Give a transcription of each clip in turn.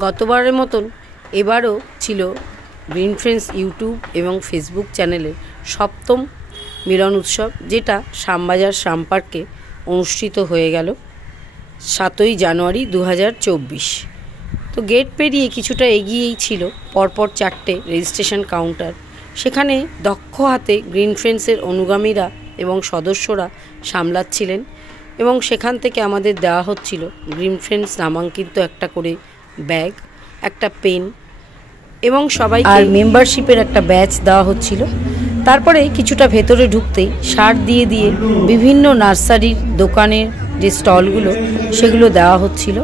গতবারের মতন এবারও ছিল গ্রিন ফ্রেন্ডস ইউটিউব এবং ফেসবুক চ্যানেলের সপ্তম মিলন উৎসব, যেটা শ্যামবাজার শ্যাম পার্কে অনুষ্ঠিত হয়ে গেল 7ই জানুয়ারি 2024। তো গেট পেরিয়ে কিছুটা এগিয়েই ছিল পরপর 4টে রেজিস্ট্রেশন কাউন্টার। সেখানে দক্ষ হাতে গ্রিন ফ্রেন্ডসের অনুগামীরা এবং সদস্যরা সামলাচ্ছিলেন এবং সেখান থেকে আমাদের দেওয়া হচ্ছিল গ্রিন ফ্রেন্ডস নামাঙ্কিত একটা করে ব্যাগ, একটা পেন এবং সবাইকে মেম্বারশিপের একটা ব্যাচ দেওয়া হচ্ছিল। তারপরে কিছুটা ভেতরে ঢুকতেই সার দিয়ে দিয়ে বিভিন্ন নার্সারির দোকানের যে স্টলগুলো সেগুলো দেওয়া হচ্ছিল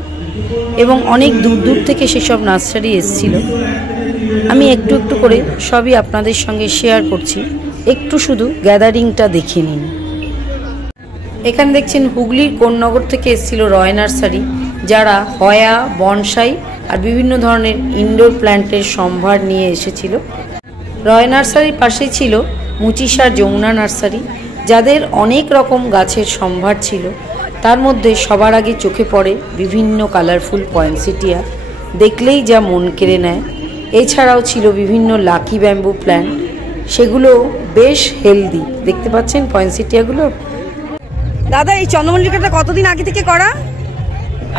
এবং অনেক দূর দূর থেকে সেসব নার্সারি এসেছিল। আমি একটু একটু করে সবই আপনাদের সঙ্গে শেয়ার করছি, একটু শুধু গ্যাদারিংটা দেখে নিন। এখানে দেখছেন হুগলির কোন্নগর থেকে এসেছিল রয় নার্সারি, যারা হয়া, বনসাই আর বিভিন্ন ধরনের ইনডোর প্ল্যান্টের সম্ভার নিয়ে এসেছিল। রয় নার্সারির পাশেই ছিল মুচিসার যমুনা নার্সারি, যাদের অনেক রকম গাছের সম্ভার ছিল। তার মধ্যে সবার আগে চোখে পড়ে বিভিন্ন কালারফুল পয়েন্সেটিয়া, দেখলেই যা মন কেড়ে নেয়। এছাড়াও ছিল বিভিন্ন লাকি ব্যাম্বু প্ল্যান্ট, সেগুলো বেশ হেলদি। দেখতে পাচ্ছেন পয়েন্সেটিয়াগুলো। দাদা, এই চন্দ্রমল্লিকাটা কতদিন আগে থেকে করা?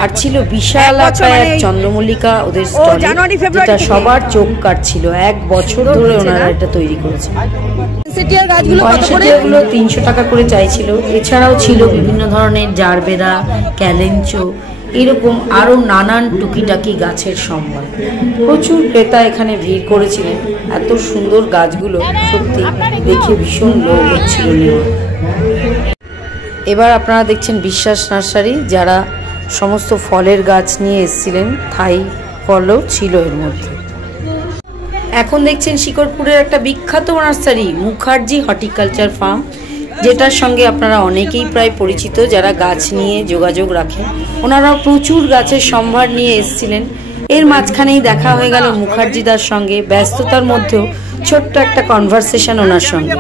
আর ছিল বিশাল আকার চন্দ্রমল্লিকা ওদের স্টলে, যেটা সবার চোখ কাটছিল। 1 বছর ধরে ওনারা এটা তৈরি করেছে। পয়েন্সেটিয়াগুলো 300 টাকা করে চাইছিল। এছাড়াও ছিল বিভিন্ন ধরনের জারবেরা, ক্যালেঞ্চো, এরকম আরও নানান টুকিটাকি গাছের সম্ভার। প্রচুর ক্রেতা এখানে ভিড় করেছিলেন। এত সুন্দর গাছগুলো সত্যি দেখে ভীষণ লোভ হচ্ছিল নেওয়া। এবার আপনারা দেখছেন বিশ্বাস নার্সারি, যারা সমস্ত ফলের গাছ নিয়ে এসেছিলেন। থাই ফলও ছিল এর মধ্যে। এখন দেখছেন শিকরপুরের একটা বিখ্যাত নার্সারি, মুখার্জি হর্টিকালচার ফার্ম, যেটার সঙ্গে আপনারা অনেকেই প্রায় পরিচিত যারা গাছ নিয়ে যোগাযোগ রাখেন। ওনারাও প্রচুর গাছের সম্ভার নিয়ে এসেছিলেন। এর মাঝখানেই দেখা হয়ে গেল মুখার্জিদার সঙ্গে। ব্যস্ততার মধ্যেও ছোট্ট একটা কনভারসেশন ওনার সঙ্গে।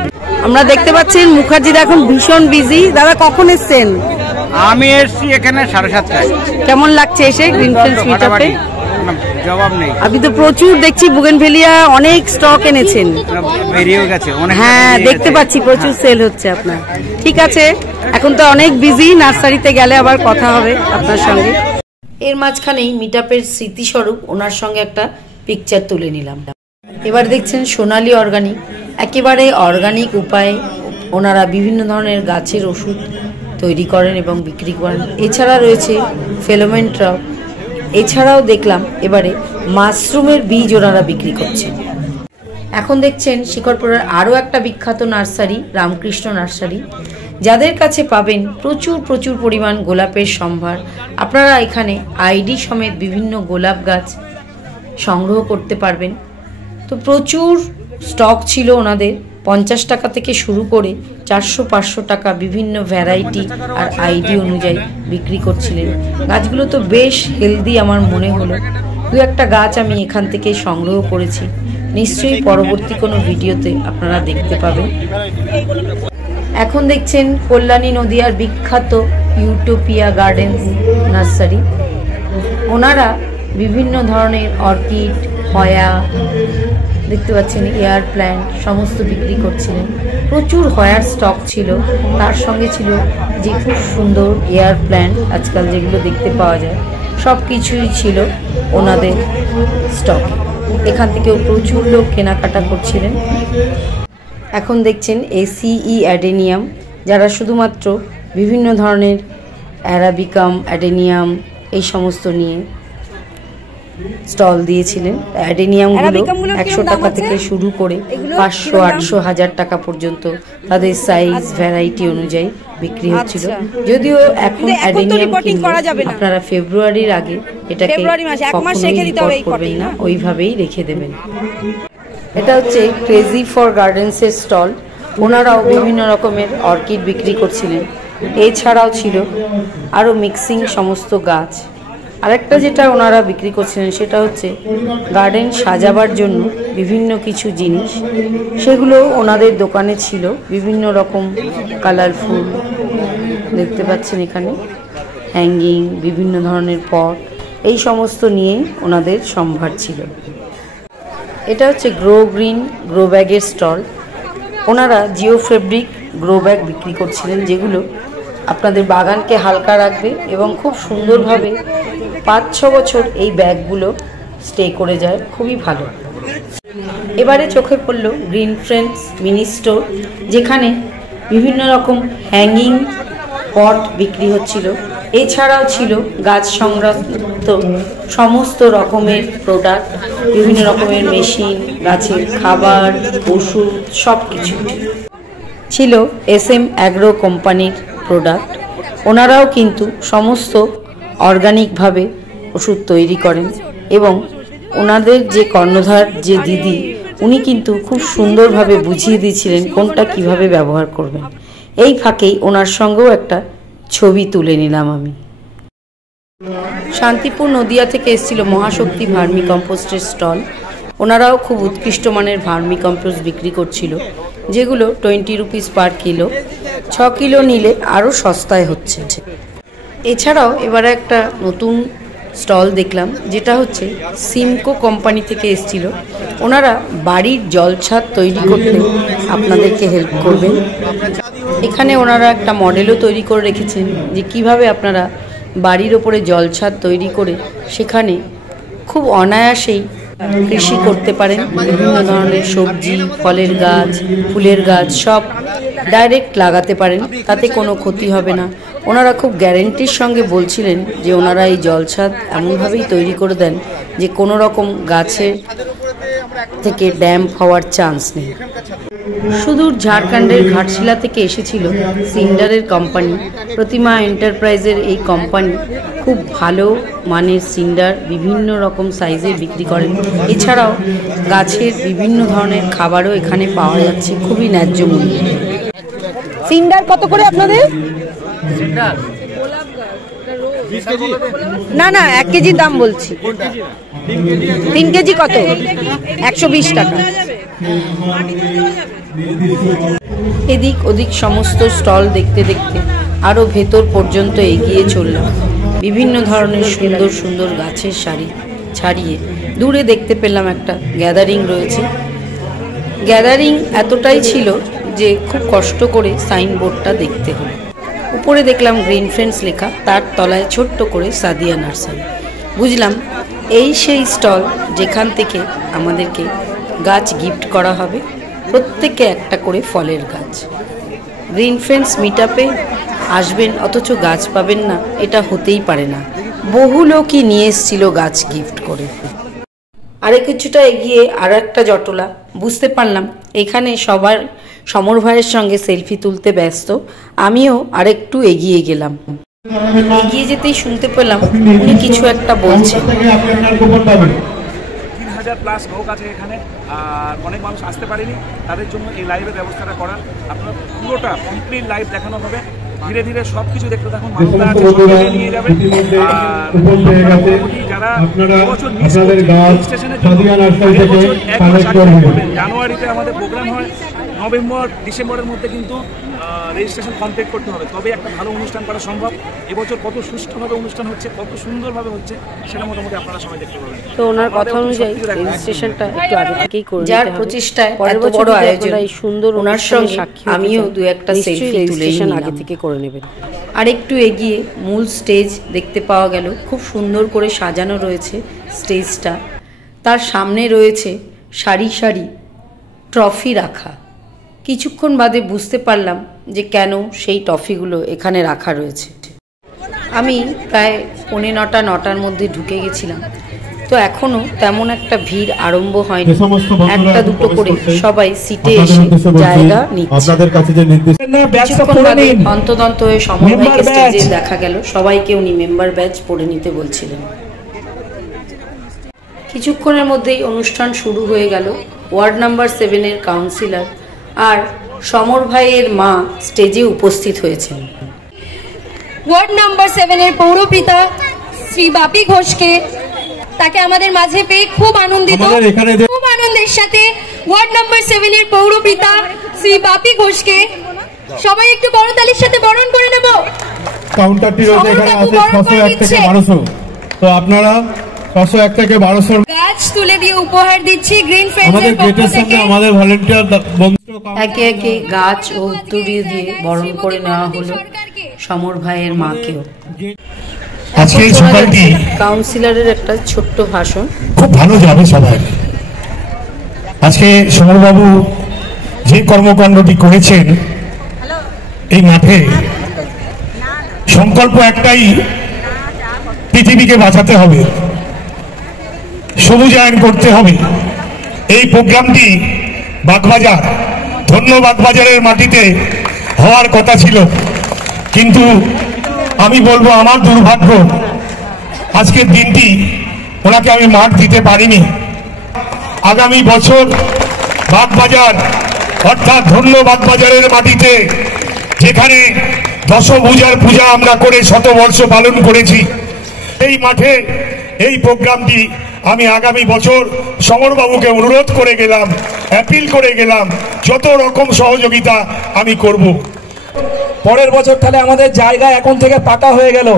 আমরা দেখতে পাচ্ছি মুখার্জিদা এখন ভীষণ বিজি। দাদা, কখন এসছেন? আমি এসছি এখানে 7:30টায়। কেমন লাগছে এসে গ্রিন ফ্রেন্ডস মিটআপে? জবাব নেই। আপনি তো প্রচুর দেখছি বুগেনভেলিয়া অনেক স্টক এনেছেন। বেরিয়েও গেছে অনেক। হ্যাঁ, দেখতে পাচ্ছি প্রচুর সেল হচ্ছে আপনার। ঠিক আছে, এখন তো অনেক বিজি। নার্সারিতে গেলে আবার কথা হবে আপনার সঙ্গে। এর মাঝখানেই মিটআপের স্মৃতিস্বরূপ ওনার সঙ্গে একটা পিকচার তুলে নিলাম। এবার দেখছেন সোনালী অর্গানিক, একেবারে অর্গানিক উপায়ে ওনারা বিভিন্ন ধরনের গাছের ওষুধ তৈরি করেন এবং বিক্রি করেন। এছাড়া রয়েছে ফেলোমেন্ট্রা। এছাড়াও দেখলাম এবারে মাশরুমের বীজ ওনারা বিক্রি করছেন। এখন দেখছেন শিকরপুরের আরও একটা বিখ্যাত নার্সারি, রামকৃষ্ণ নার্সারি, যাদের কাছে পাবেন প্রচুর প্রচুর পরিমাণ গোলাপের সম্ভার। আপনারা এখানে আইডি সমেত বিভিন্ন গোলাপ গাছ সংগ্রহ করতে পারবেন। তো প্রচুর স্টক ছিল ওনাদের। 50 টাকা থেকে শুরু করে 400-500 টাকা বিভিন্ন ভ্যারাইটি আর আইডি অনুযায়ী বিক্রি করছিলেন। গাছগুলো তো বেশ হেলদি আমার মনে হলো। 2-1টা গাছ আমি এখান থেকে সংগ্রহ করেছি, নিশ্চয়ই পরবর্তী কোনো ভিডিওতে আপনারা দেখতে পাবেন। এখন দেখছেন কল্যাণী নদিয়ার বিখ্যাত ইউটোপিয়া গার্ডেন্স নার্সারি। ওনারা বিভিন্ন ধরনের অর্কিড, হয়া, দেখতে পাচ্ছেন এয়ার প্ল্যান্ট সমস্ত বিক্রি করছিলেন। প্রচুর হয়ার স্টক ছিল, তার সঙ্গে ছিল যে খুব সুন্দর এয়ার প্ল্যান্ট আজকাল যেগুলো দেখতে পাওয়া যায়, সব কিছুই ছিল ওনাদের স্টকে। এখান থেকেও প্রচুর লোক কেনাকাটা করছিলেন। এখন দেখছেন এসিই অ্যাডেনিয়াম, যারা শুধুমাত্র বিভিন্ন ধরনের অ্যারাবিকাম, অ্যাডেনিয়াম এই সমস্ত নিয়ে স্টল দিয়েছিলেন। অ্যাডেনিয়ামগুলো 100 টাকা থেকে শুরু করে 500, 800, 1000 টাকা পর্যন্ত তাদের সাইজ ভ্যারাইটি অনুযায়ী বিক্রি হচ্ছিল। যদিও এখন অ্যাডেনিয়াম আপনারা ফেব্রুয়ারির আগে এটাকে কখনোই ইম্পোর্ট করবেন না, ওইভাবেই রেখে দেবেন। এটা হচ্ছে ক্রেজি ফর গার্ডেন্সের স্টল। ওনারাও বিভিন্ন রকমের অর্কিড বিক্রি করছিলেন। এছাড়াও ছিল আরও মিক্সিং সমস্ত গাছ। আরেকটা যেটা ওনারা বিক্রি করছিলেন সেটা হচ্ছে গার্ডেন সাজাবার জন্য বিভিন্ন কিছু জিনিস, সেগুলো ওনাদের দোকানে ছিল। বিভিন্ন রকম কালারফুল দেখতে পাচ্ছেন এখানে হ্যাঙ্গিং, বিভিন্ন ধরনের পট, এই সমস্ত নিয়ে ওনাদের সম্ভার ছিল। এটা হচ্ছে গ্রো গ্রিন গ্রো ব্যাগের স্টল। ওনারা জিও ফেব্রিক গ্রো ব্যাগ বিক্রি করছিলেন, যেগুলো আপনাদের বাগানকে হালকা রাখবে এবং খুব সুন্দরভাবে 5-6 বছর এই ব্যাগগুলো স্টে করে যায়, খুবই ভালো। এবারে চোখে পড়ল গ্রিন ফ্রেন্ডস মিনি স্টোর, যেখানে বিভিন্ন রকম হ্যাঙ্গিং পট বিক্রি হচ্ছিল। এছাড়াও ছিল গাছ সংক্রান্ত সমস্ত রকমের প্রোডাক্ট, বিভিন্ন রকমের মেশিন, গাছের খাবার, ওষুধ, সব কিছু ছিল। SM অ্যাগ্রো কোম্পানির প্রোডাক্ট। ওনারাও কিন্তু সমস্ত অর্গানিকভাবে ওষুধ তৈরি করেন এবং ওনাদের যে কর্ণধার যে দিদি, উনি কিন্তু খুব সুন্দরভাবে বুঝিয়ে দিয়েছিলেন কোনটা কিভাবে ব্যবহার করবেন। এই ফাঁকেই ওনার সঙ্গেও একটা ছবি তুলে নিলাম আমি। শান্তিপুর নদিয়া থেকে এসেছিল মহাশক্তি ভার্মি কম্পোস্টের স্টল। ওনারাও খুব উৎকৃষ্ট মানের ভার্মি কম্পোস্ট বিক্রি করছিল, যেগুলো 20 রুপিস পার কিলো। 6 কিলো নিলে আরও সস্তায় হচ্ছে। এছাড়াও এবারে একটা নতুন স্টল দেখলাম, যেটা হচ্ছে সিমকো কোম্পানি থেকে এসেছিল। ওনারা বাড়ির জলছাদ তৈরি করতে আপনাদেরকে হেল্প করবেন। এখানে ওনারা একটা মডেলও তৈরি করে রেখেছেন যে কিভাবে আপনারা বাড়ির ওপরে জলছাদ তৈরি করে সেখানে খুব অনায়াসেই কৃষি করতে পারেন। বিভিন্ন ধরনের সবজি, ফলের গাছ, ফুলের গাছ সব ডাইরেক্ট লাগাতে পারেন, তাতে কোনো ক্ষতি হবে না। ওনারা খুব গ্যারেন্টির সঙ্গে বলছিলেন যে ওনারা এই জলছাদ এমনভাবেই তৈরি করে দেন যে কোনো রকম গাছের থেকে ড্যাম্প হওয়ার চান্স নেই। সুদূর ঝাড়খণ্ডের ঘাটশিলা থেকে এসেছিল সিন্ডারের কোম্পানি। প্রতিমা এন্টারপ্রাইজের এই কোম্পানি খুব ভালো মানের সিন্ডার বিভিন্ন রকম সাইজের বিক্রি করেন। এছাড়াও গাছের বিভিন্ন ধরনের খাবারও এখানে পাওয়া যাচ্ছে খুবই ন্যায্য মূল্যে। সিন্ডার কত করে আপনাদের? না না, 1 কেজির দাম বলছি। 3 কেজি কত? 120 টাকা। এদিক ওদিক সমস্ত স্টল দেখতে দেখতে আরও ভেতর পর্যন্ত এগিয়ে চললাম। বিভিন্ন ধরনের সুন্দর সুন্দর গাছের সারি ছাড়িয়ে দূরে দেখতে পেলাম একটা গ্যাদারিং রয়েছে। গ্যাদারিং এতটাই ছিল যে খুব কষ্ট করে সাইনবোর্ডটা দেখতে হলো। উপরে দেখলাম গ্রিন ফ্রেন্ডস লেখা, তার তলায় ছোট্ট করে সাদিয়া নার্সারি। বুঝলাম এই সেই স্টল যেখান থেকে আমাদেরকে গাছ গিফট করা হবে, প্রত্যেকে একটা করে ফলের গাছ। গ্রিন ফ্রেন্ডস মিটআপে আসবেন অথচ গাছ পাবেন না, এটা হতেই পারে না। বহু লোকই নিয়ে এসেছিল গাছ গিফট করে। আরেক কিছুটা এগিয়ে আর একটা জটলা, বুঝতে পারলাম এখানে সবার সমর ভাইয়ের সঙ্গে সেলফি তুলতে ব্যস্ত। আমিও আরেকটু এগিয়ে গেলাম। এগিয়ে যেতেই শুনতে পেলাম উনি কিছু একটা বলছেন। 3000 প্লাস লোক আছে এখানে, আর অনেক মানুষ আসতে পারেনি, তাদের জন্য এই লাইভের ব্যবস্থাটা করা। আপনার পুরোটা কমপ্লিট লাইভ দেখানো হবে। ধীরে ধীরে সবকিছু দেখতে থাকুন, মানুষরা আছে সবাই নিয়ে যাবেন। আর যারা এবছর মিস করছেন স্টেশনের জন্য, এবছর একবার করবেন। জানুয়ারিতে আমাদের প্রোগ্রাম হয়, নভেম্বর ডিসেম্বরের মধ্যে কিন্তু রেজিস্ট্রেশন কমপ্লিট করতে হবে, তবে একটা ভালো অনুষ্ঠান করা সম্ভব। এবছর কত সুষ্ঠুভাবে অনুষ্ঠান হচ্ছে, কত সুন্দরভাবে হচ্ছে, সেটা মোটামুটি আপনারা সবাই দেখতে পাবেন। তো ওনার কথা অনুযায়ী রেজিস্ট্রেশনটা একটু আগে থেকেই করে নিতে হবে। যার প্রচেষ্টায় এত বড় আয়োজন, এই সুন্দর ওনার সঙ্গে আমিও দু একটা সেলফি তুলে আগে থেকে করে নেবেন। আর একটু এগিয়ে মূল স্টেজ দেখতে পাওয়া গেল। খুব সুন্দর করে সাজানো রয়েছে স্টেজটা। তার সামনে রয়েছে সারি সারি ট্রফি রাখা। কিছুক্ষণ বাদে বুঝতে পারলাম যে কেন সেই ট্রফিগুলো এখানে রাখা রয়েছে। আমি প্রায় 9:45-9টার মধ্যে ঢুকে গেছিলাম, তো এখনো তেমন একটা ভিড় আরম্ভ হয়নি। একটা দুটো করে সবাই সিটে এসে জায়গা নিচ্ছে। অন্তদন্ত হয়ে সমবায়কে স্টেজে দেখা গেল, সবাইকে উনি মেম্বার ব্যাচ পরে নিতে বলছিলেন। কিছুক্ষণের মধ্যেই অনুষ্ঠান শুরু হয়ে গেল। ওয়ার্ড নাম্বার 7-এর কাউন্সিলর আর সমর ভাইয়ের মা স্টেজে উপস্থিত হয়েছেন। ওয়ার্ড নাম্বার 7-এর পৌরপিতা শ্রী বাপি ঘোষকে, তাকে আমাদের মাঝে পেয়ে খুব আনন্দিত। খুব আনন্দের সাথে ওয়ার্ড নাম্বার 7-এর পৌরপিতা শ্রী বাপি ঘোষকে সবাই একটু করতালির সাথে বরণ করে নেব। কাউন্টারটি রয়েছে, এখানে আছে 601 থেকে 1200। তো আপনারা 601 থেকে 1200 গাছ তুলে দিয়ে উপহার দিচ্ছি গ্রিন ফ্রেন্ডস আমাদের এর পক্ষ গেটের সামনে থেকে। আমাদের ভলেন্টিয়ার বন্ধু একে একে গাছ ও উত্তরীয় দিয়ে বরণ করে নেওয়া হলো সমর ভাইয়ের মাকেও। আজকে এই সকালটি কাউন্সিলরের একটা ছোট্ট ভাষণ। খুব ভালো যাবে সবাই। আজকে সমরবাবু যে কর্মকাণ্ডটি করেছেন এই মাঠে, সংকল্প একটাই, পৃথিবীকে বাঁচাতে হবে, সবুজায়ন করতে হবে। এই প্রোগ্রামটি বাগবাজার, ধন্য বাগবাজারের মাটিতে হওয়ার কথা ছিল, কিন্তু আমি বলবো আমার দুর্ভাগ্য আজকের দিনটি ওনাকে আমি মাঠ দিতে পারিনি। আগামী বছর বাগবাজার অর্থাৎ ধন্য বাগবাজারের মাটিতে, যেখানে দশভূজার পূজা আমরা করে শতবর্ষ পালন করেছি, এই মাঠে এই প্রোগ্রামটি আমি আগামী বছর সমরবাবুকে অনুরোধ করে গেলাম, অ্যাপিল করে গেলাম, যত রকম সহযোগিতা আমি করব। পরের বছর তাহলে আমাদের জায়গা এখন থেকে পাকা হয়ে গেল।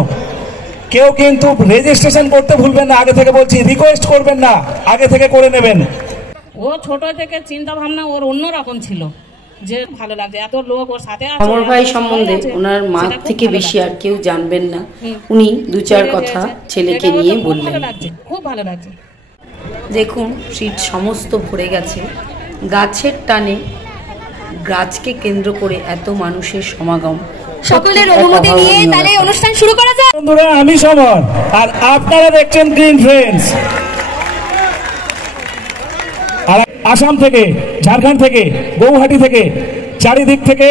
কেউ কিন্তু রেজিস্ট্রেশন করতে ভুলবেন না, আগে থেকে বলছি, রিকোয়েস্ট করবেন না, আগে থেকে করে নেবেন। ও ছোট থেকে চিন্তা ভাবনা ওর অন্যরকম ছিল, যে ভালো লাগছে এত লোক ওর সাথে আছে। সমর ভাই সম্বন্ধে ওনার মা থেকে বেশি আর কেউ জানবেন না। উনি দু চার কথা ছেলেকে নিয়ে বললেন। খুব ভালো লাগছে। দেখুন সিট সমস্ত ভরে গেছে, গাছের টানে, গাছকে কেন্দ্র করে এত মানুষের সমাগম। সকলের অনুমতি নিয়ে তাহলে অনুষ্ঠান শুরু করা যাক। বন্ধুরা, আমি সমর আর আপনারা দেখছেন গ্রিন ফ্রেন্ডস। আর আসাম থেকে, ঝাড়খণ্ড থেকে, গৌহাটি থেকে, চারিদিক থেকে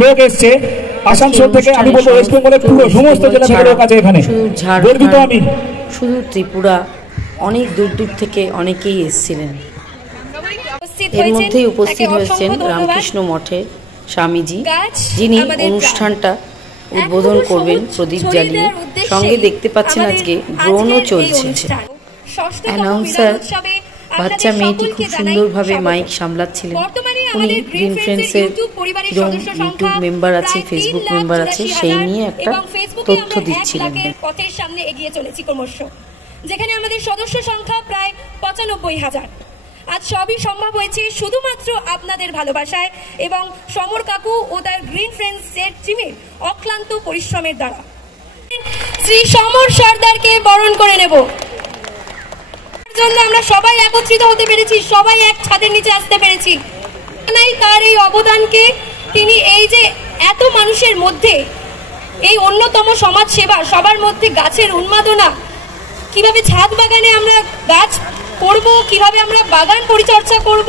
লোক এসছে, আসানসোল থেকে, আমি বলবো ওয়েস্ট বেঙ্গলের পুরো সমস্ত জেলা থেকে লোক আছে এখানে। গর্বিত আমি। শুধু ত্রিপুরা, অনেক দূর দূর থেকে অনেকেই এসেছিলেন। এর মধ্যেই উপস্থিত হয়েছেন রামকৃষ্ণ মঠের স্বামীজি, যিনি অনুষ্ঠানটা উদ্বোধন করবেন প্রদীপ জ্বালিয়ে। সঙ্গে দেখতে পাচ্ছেন আজকে ড্রোনও চলছে। অ্যানাউন্সার বাচ্চা মেয়েটি খুব সুন্দরভাবে মাইক সামলাচ্ছিলেন। উনি গ্রিন ফ্রেন্ডসের কিরম ইউটিউব মেম্বার আছে, ফেসবুক মেম্বার আছে, সেই নিয়ে একটা তথ্য দিচ্ছিলেন। পথের সামনে এগিয়ে চলেছি ক্রমশ, যেখানে আমাদের সদস্য সংখ্যা প্রায় 95,000। আজ সবই সম্ভব হয়েছে শুধুমাত্র আপনাদের ভালোবাসায় এবং সমর কাকু ও তার গ্রিন ফ্রেন্ডসের টিমের অক্লান্ত পরিশ্রমের দ্বারা। শ্রী সমর সর্দারকে বরণ করে নেব। জন্য আমরা সবাই একত্রিত হতে পেরেছি, সবাই এক ছাদের নিচে আসতে পেরেছি। তার এই অবদানকে, তিনি এই যে এত মানুষের মধ্যে এই অন্যতম সমাজ সেবা, সবার মধ্যে গাছের উন্মাদনা, কিভাবে ছাদ বাগানে আমরা গাছ করব, কিভাবে আমরা বাগান পরিচর্যা করব,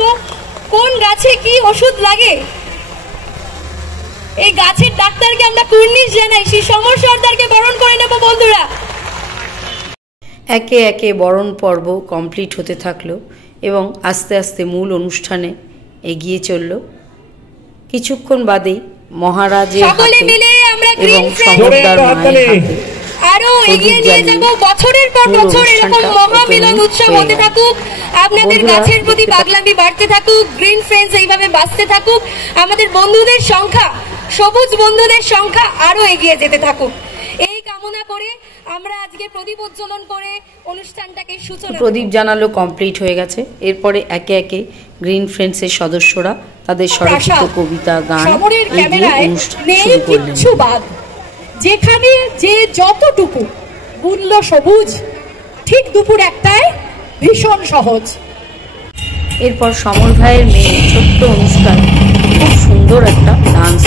কোন গাছে কি ওষুধ লাগে, এই গাছের ডাক্তারকে আমরা কুর্নিশ জানাই। শ্রী সমর সর্দারকে বরণ করে নেব বন্ধুরা। একে একে বরণ পর্ব কমপ্লিট হতে থাকলো এবং আস্তে আস্তে মূল অনুষ্ঠানে এগিয়ে চলল। কিছুক্ষণ বাদেই মহারাজের হাতে এবং সমরদার মায়ের হাতে আরো এগিয়ে নিয়ে যাব। বছরের পর বছর এরকম মহামিলন উৎসব হতে থাকুক, আপনাদের গাছের প্রতি পাগলামি বাড়তে থাকুক, গ্রিন ফ্রেন্ডস এইভাবে বাঁচতে থাকুক, আমাদের বন্ধুদের সংখ্যা, সবুজ বন্ধুদের সংখ্যা আরো এগিয়ে যেতে থাকুক, এই কামনা করে আমরা আজকে প্রদীপ উজ্জ্বলন করে অনুষ্ঠানটাকে সূচনা। প্রদীপ জানালো কমপ্লিট হয়ে গেছে। এরপরে একে একে গ্রিন ফ্রেন্ডসের সদস্যরা তাদের স্বরচিত কবিতা, গান এই দিয়ে অনুষ্ঠান শুরু করলেন। যেখানে যে যতটুকু মূল্য সবুজ, ঠিক দুপুর একটায় ভীষণ সহজ। এরপর সমর ভাইয়ের মেয়ে ছোট্ট অনুষ্ঠান, খুব সুন্দর একটা ডান্স।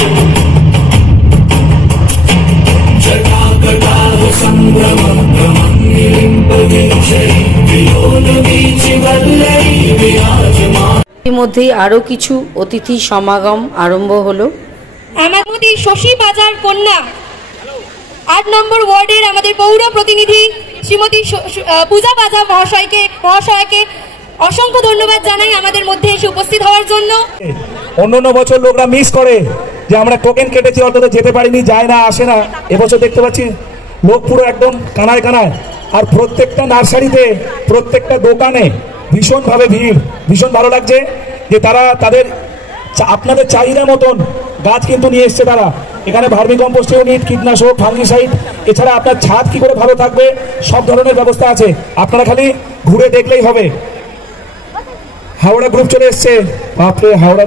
এর মধ্যেই আরো কিছু অতিথি সমাগম আরম্ভ হলো। আমাদের শশী বাজার কন্যা 8 নম্বর ওয়ার্ডের আমাদের পৌর প্রতিনিধি শ্রীমতী পূজা বাজার মহাশয়কে অসংখ্য ধন্যবাদ জানাই আমাদের মধ্যে এসে উপস্থিত হওয়ার জন্য। অন্য বছর লোকরা মিস করে যে আমরা টোকেন কেটেছি, অন্তত যেতে পারিনি, যায় না, আসে না। এবছর দেখতে পাচ্ছি লোক পুরো একদম কানায় কানায়, আর প্রত্যেকটা নার্সারিতে, প্রত্যেকটা দোকানে ভীষণভাবে ভিড়। ভীষণ ভালো লাগছে যে তারা তাদের আপনাদের চাহিদা মতন গাছ কিন্তু নিয়ে এসছে তারা। এখানে ভার্মি কম্পোস্ট ইউনিট, কীটনাশক, ফাঙ্গিসাইড, এছাড়া আপনার ছাদ কি করে ভালো থাকবে সব ধরনের ব্যবস্থা আছে, আপনারা খালি ঘুরে দেখলেই হবে। হাওড়া গ্রুপ চলে এসছে, বাপরে হাওড়া।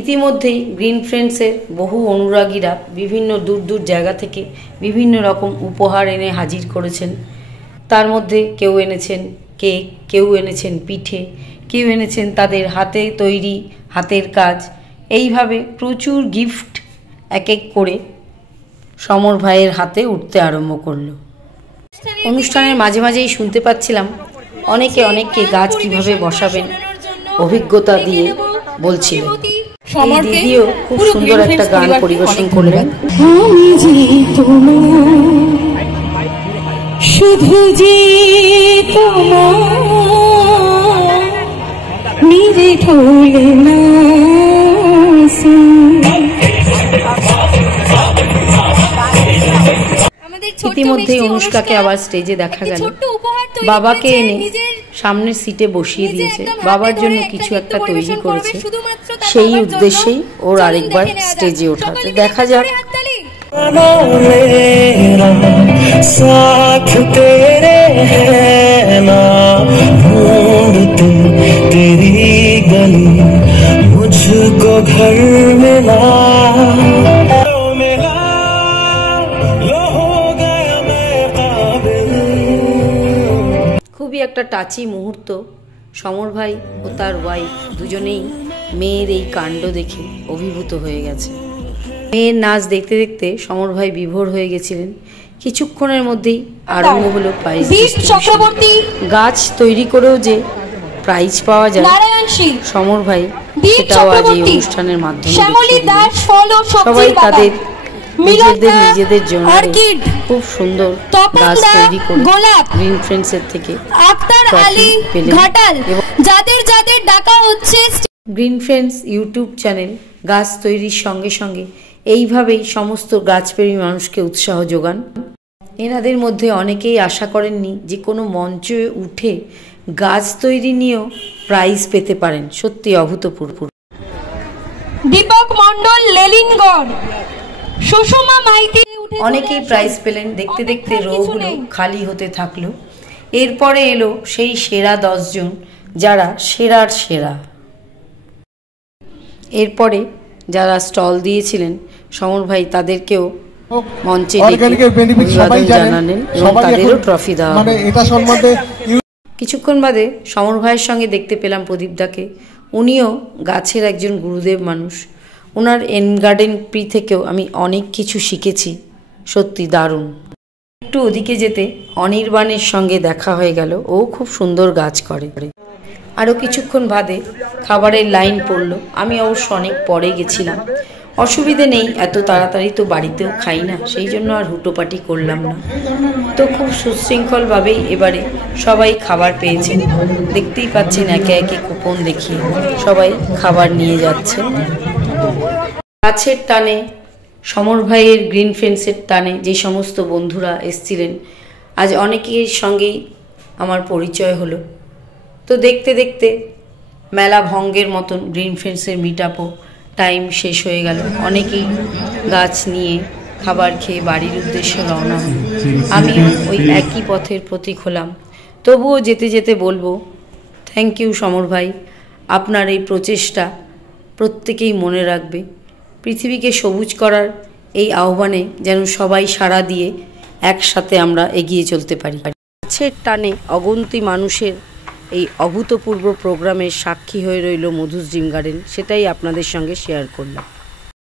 ইতিমধ্যেই গ্রিন ফ্রেন্ডসের বহু অনুরাগীরা বিভিন্ন দূর দূর জায়গা থেকে বিভিন্ন রকম উপহার এনে হাজির করেছেন। তার মধ্যে কেউ এনেছেন কেক, কেউ এনেছেন পিঠে, কেউ এনেছেন তাদের হাতে তৈরি হাতের কাজ। এইভাবে প্রচুর গিফট এক এক করে সমর ভাইয়ের হাতে উঠতে আরম্ভ করলো। অনুষ্ঠানের মাঝে মাঝেই শুনতে পাচ্ছিলাম অনেকে গাছ কিভাবে বসাবেন অভিজ্ঞতা দিয়ে বলছিলেন। দিদিও খুব সুন্দর একটা গান পরিবেশন করলেন। শুধু যে ইতিমধ্যেই অনুষ্কাকে আবার স্টেজে দেখা গেল। বাবাকে এনে সামনের সিটে বসিয়ে দিয়েছে, বাবার জন্য কিছু একটা তৈরি করেছে। সেই উদ্দেশ্যেই ওর আরেকবার স্টেজে ওঠা। দেখা যাক। साथ तेरे है ना ढूंढती तेरी गली मुझको घर मिला খুবই একটা টাচি মুহূর্ত। সমর ভাই ও তার ওয়াইফ দুজনেই মেয়ের এই কাণ্ড দেখে অভিভূত হয়ে গেছে। মেয়ের নাচ দেখতে দেখতে সমর ভাই বিভোর হয়ে গেছিলেন। কিছুক্ষণের মধ্যেই আরম্ভ হলো প্রাইজ চক্রবর্তী। গাছ তৈরি করেও যে প্রাইজ পাওয়া যায় সমর ভাই সেটাও আজ এই অনুষ্ঠানের মাধ্যমে সবাই তাদের নিজেদের জন্য খুব সুন্দর গাছ তৈরি করে গ্রিন ফ্রেন্ডসের থেকে যাদের ডাকা হচ্ছে গ্রিন ফ্রেন্ডস ইউটিউব চ্যানেল গাছ তৈরির সঙ্গে সঙ্গে এইভাবেই সমস্ত গাছপ্রেমী মানুষকে উৎসাহ যোগান। এনাদের মধ্যে অনেকেই আশা করেননি যে কোনো মঞ্চে উঠে গাছ তৈরি নিয়েও প্রাইজ পেতে পারেন। সত্যি অভূতপূর্ব। দীপক মণ্ডল, লেলিনগড়, সুষমা মাইতি অনেকেই প্রাইজ পেলেন। দেখতে দেখতে রোগুলো খালি হতে থাকলো। এরপরে এলো সেই সেরা 10 জন যারা সেরার সেরা। এরপরে যারা স্টল দিয়েছিলেন সমর ভাই তাদেরকেও মঞ্চে জানালেন এবং তাদেরও ট্রফি দেওয়া হবে। কিছুক্ষণ বাদে সমর ভাইয়ের সঙ্গে দেখতে পেলাম প্রদীপদাকে। উনিও গাছের একজন গুরুদেব মানুষ। ওনার এনগার্ডেন প্রি থেকেও আমি অনেক কিছু শিখেছি। সত্যি দারুণ। একটু ওদিকে যেতে অনির্বাণের সঙ্গে দেখা হয়ে গেল। ও খুব সুন্দর গাছ করে। আরও কিছুক্ষণ বাদে খাবারের লাইন পড়লো। আমি অবশ্য অনেক পরে গেছিলাম। অসুবিধে নেই, এত তাড়াতাড়ি তো বাড়িতেও খাই না, সেই জন্য আর হুটোপাটি করলাম না। তো খুব সুশৃঙ্খলভাবেই এবারে সবাই খাবার পেয়েছেন। দেখতেই পাচ্ছেন একে একে কুপন দেখিয়ে সবাই খাবার নিয়ে যাচ্ছে। গাছের টানে সমর ভাইয়ের গ্রিন ফ্রেন্ডসের টানে যে সমস্ত বন্ধুরা এসছিলেন আজ অনেকের সঙ্গেই আমার পরিচয় হলো। তো দেখতে দেখতে মেলা ভঙ্গের মতন গ্রিন ফ্রেন্ডসের মিট আপও টাইম শেষ হয়ে গেল। অনেকেই গাছ নিয়ে খাবার খেয়ে বাড়ির উদ্দেশ্যে রওনা হল। আমিও ওই একই পথের প্রতীক হলাম। তবুও যেতে যেতে বলবো থ্যাংক ইউ সমর ভাই। আপনার এই প্রচেষ্টা প্রত্যেকেই মনে রাখবে। পৃথিবীকে সবুজ করার এই আহ্বানে যেন সবাই সাড়া দিয়ে একসাথে আমরা এগিয়ে চলতে পারি। গাছের টানে অগন্তি মানুষের এই অভূতপূর্ব প্রোগ্রামের সাক্ষী হয়ে রইল মধুস ড্রিম গার্ডেন। সেটাই আপনাদের সঙ্গে শেয়ার করলাম।